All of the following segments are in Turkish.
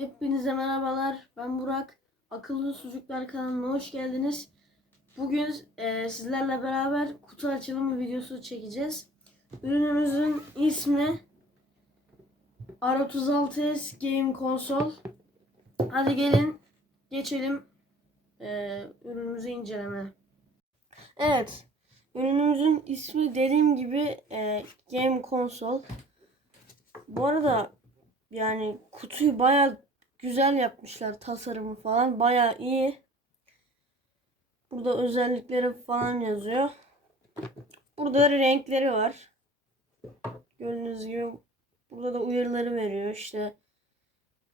Hepinize merhabalar. Ben Burak. Akıllı Sucuklar kanalına hoş geldiniz. Bugün e, sizlerle beraber kutu açılımı videosu çekeceğiz. Ürünümüzün ismi R36S Game Console. Hadi gelin geçelim e, ürünümüzü incelemeye. Evet. Ürünümüzün ismi dediğim gibi e, Game Console. Bu arada yani kutuyu baya güzel yapmışlar tasarımı falan baya iyi. Burada özellikleri falan yazıyor. Burada renkleri var. Gördüğünüz gibi burada da uyarıları veriyor işte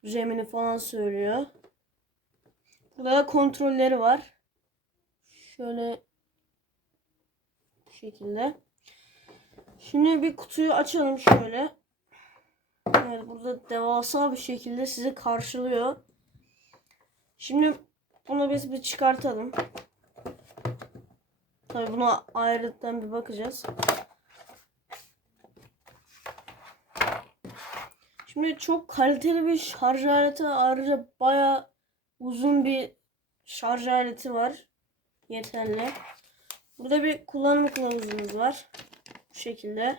remini falan söylüyor. Burada da kontrolleri var. Şöyle bu şekilde. Şimdi bir kutuyu açalım şöyle. Evet burada devasa bir şekilde sizi karşılıyor. Şimdi bunu biz bir çıkartalım. Tabii buna ayrıca bir bakacağız. Şimdi çok kaliteli bir şarj aleti ayrıca baya uzun bir şarj aleti var. Yeterli. Burada bir kullanım kılavuzumuz var. Bu şekilde.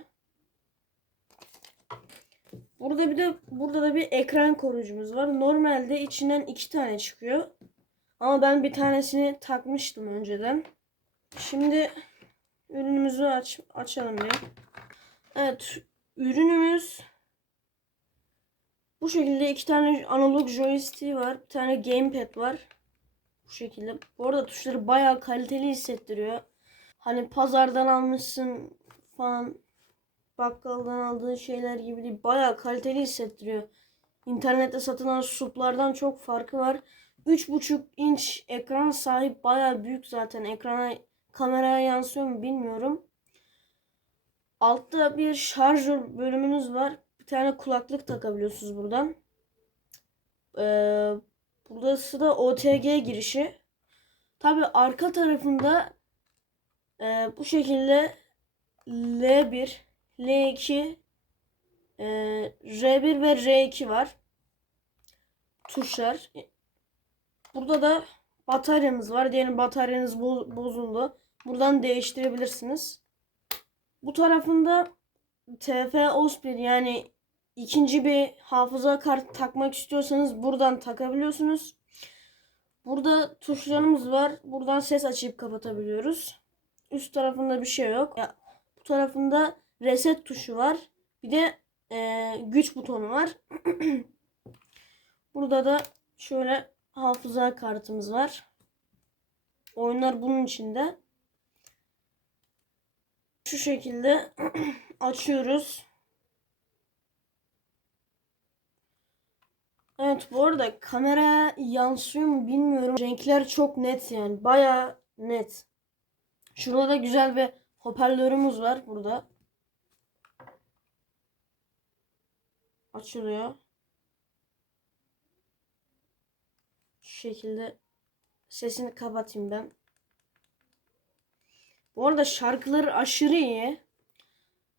Burada bir de burada da bir ekran koruyucumuz var. Normalde içinden iki tane çıkıyor. Ama ben bir tanesini takmıştım önceden. Şimdi ürünümüzü aç açalım bir. Evet, ürünümüz bu şekilde iki tane analog joystick var. Bir tane gamepad var. Bu şekilde. Bu arada tuşları bayağı kaliteli hissettiriyor. Hani pazardan almışsın falan bakkaldan aldığın şeyler gibi değil. Bayağı kaliteli hissettiriyor. İnternette satılan suplardan çok farkı var. 3.5 inç ekran sahip bayağı büyük zaten. Ekrana kameraya yansıyor mu bilmiyorum. Altta bir şarjör bölümünüz var. Bir tane kulaklık takabiliyorsunuz buradan. Ee, burası da OTG girişi. Tabi arka tarafında e, bu şekilde L1 L2 e, R1 ve R2 var. Tuşlar. Burada da bataryamız var. Diyelim bataryanız bo- bozuldu. Buradan değiştirebilirsiniz. Bu tarafında TF OS1 yani ikinci bir hafıza kart takmak istiyorsanız buradan takabiliyorsunuz. Burada tuşlarımız var. Buradan ses açıp kapatabiliyoruz. Üst tarafında bir şey yok. Ya, bu tarafında reset tuşu var. Bir de e, güç butonu var. Burada da şöyle hafıza kartımız var. Oyunlar bunun içinde. Şu şekilde açıyoruz. Evet bu arada kamera yansıyor mu bilmiyorum. Renkler çok net yani. Baya net. Şurada da güzel bir hoparlörümüz var burada. Açılıyor. Şu şekilde sesini kapatayım ben. Bu arada şarkıları aşırı iyi.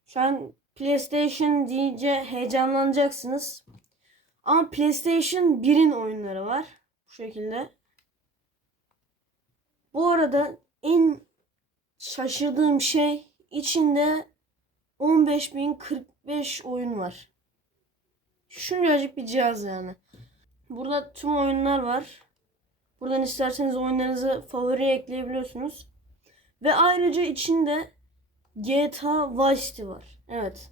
Şu an PlayStation deyince heyecanlanacaksınız. Ama PlayStation 1'in oyunları var. Bu şekilde. Bu arada en şaşırdığım şey içinde 15.045 oyun var. Şuncacık bir cihaz yani. Burada tüm oyunlar var. Buradan isterseniz oyunlarınızı favoriye ekleyebiliyorsunuz. Ve ayrıca içinde GTA Vice City var. Evet.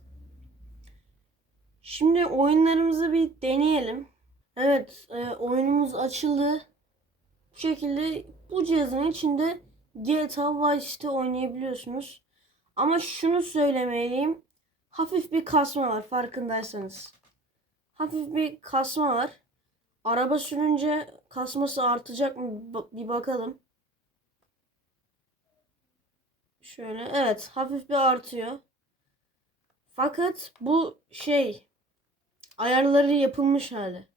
Şimdi oyunlarımızı bir deneyelim. Evet, e, oyunumuz açıldı. Bu şekilde bu cihazın içinde GTA Vice City oynayabiliyorsunuz. Ama şunu söylemeliyim. Hafif bir kasma var farkındaysanız. Hafif bir kasma var. Araba sürünce kasması artacak mı bir bakalım. Şöyle evet hafif bir artıyor. Fakat bu şey ayarları yapılmış hali.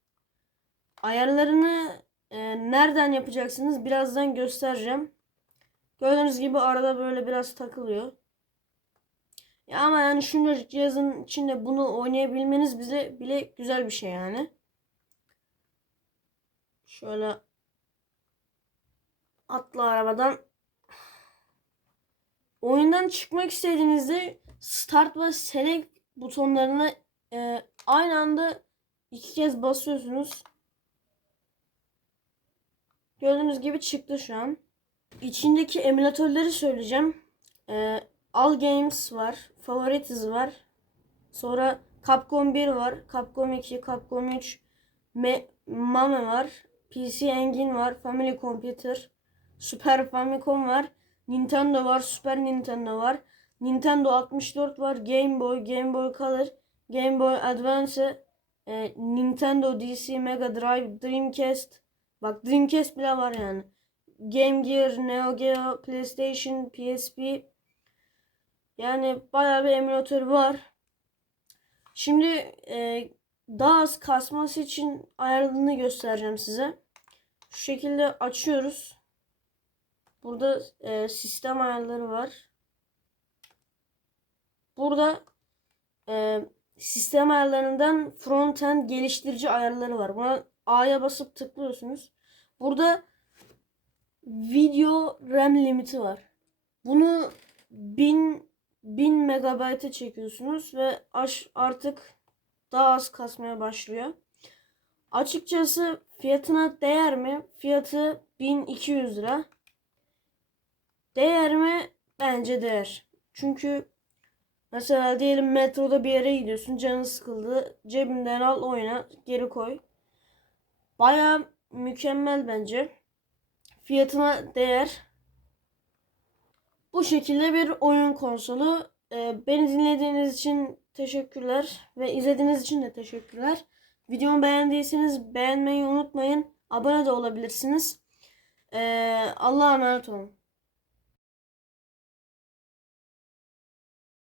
Ayarlarını e, nereden yapacaksınız birazdan göstereceğim. Gördüğünüz gibi arada böyle biraz takılıyor. Ya ama yani şuncacık cihazın içinde bunu oynayabilmeniz bize bile güzel bir şey yani. Şöyle atla arabadan. Oyundan çıkmak istediğinizde Start ve Select butonlarına e, aynı anda iki kez basıyorsunuz. Gördüğünüz gibi çıktı şu an. İçindeki emülatörleri söyleyeceğim. E, All Games var. Favorites var. Sonra Capcom 1 var. Capcom 2, Capcom 3, Me Mame var. PC Engine var. Family Computer. Super Famicom var. Nintendo var. Super Nintendo var. Nintendo 64 var. Game Boy, Game Boy Color, Game Boy Advance, e, Nintendo DC Mega Drive, Dreamcast. Bak Dreamcast bile var yani. Game Gear, Neo Geo, PlayStation, PSP. Yani bayağı bir emülatör var. Şimdi e, daha az kasması için ayarını göstereceğim size. Şu şekilde açıyoruz. Burada e, sistem ayarları var. Burada e, sistem ayarlarından frontend geliştirici ayarları var. Buna A'ya basıp tıklıyorsunuz. Burada video RAM limiti var. Bunu 1000 1000 megabayta çekiyorsunuz ve artık daha az kasmaya başlıyor. Açıkçası fiyatına değer mi? Fiyatı 1200 lira. Değer mi? Bence değer. Çünkü mesela diyelim metroda bir yere gidiyorsun, canın sıkıldı, cebinden al oyna, geri koy. Baya mükemmel bence. Fiyatına değer. Bu şekilde bir oyun konsolu. Ee, beni dinlediğiniz için teşekkürler ve izlediğiniz için de teşekkürler. Videomu beğendiyseniz beğenmeyi unutmayın. Abone de olabilirsiniz. Ee, Allah'a emanet olun.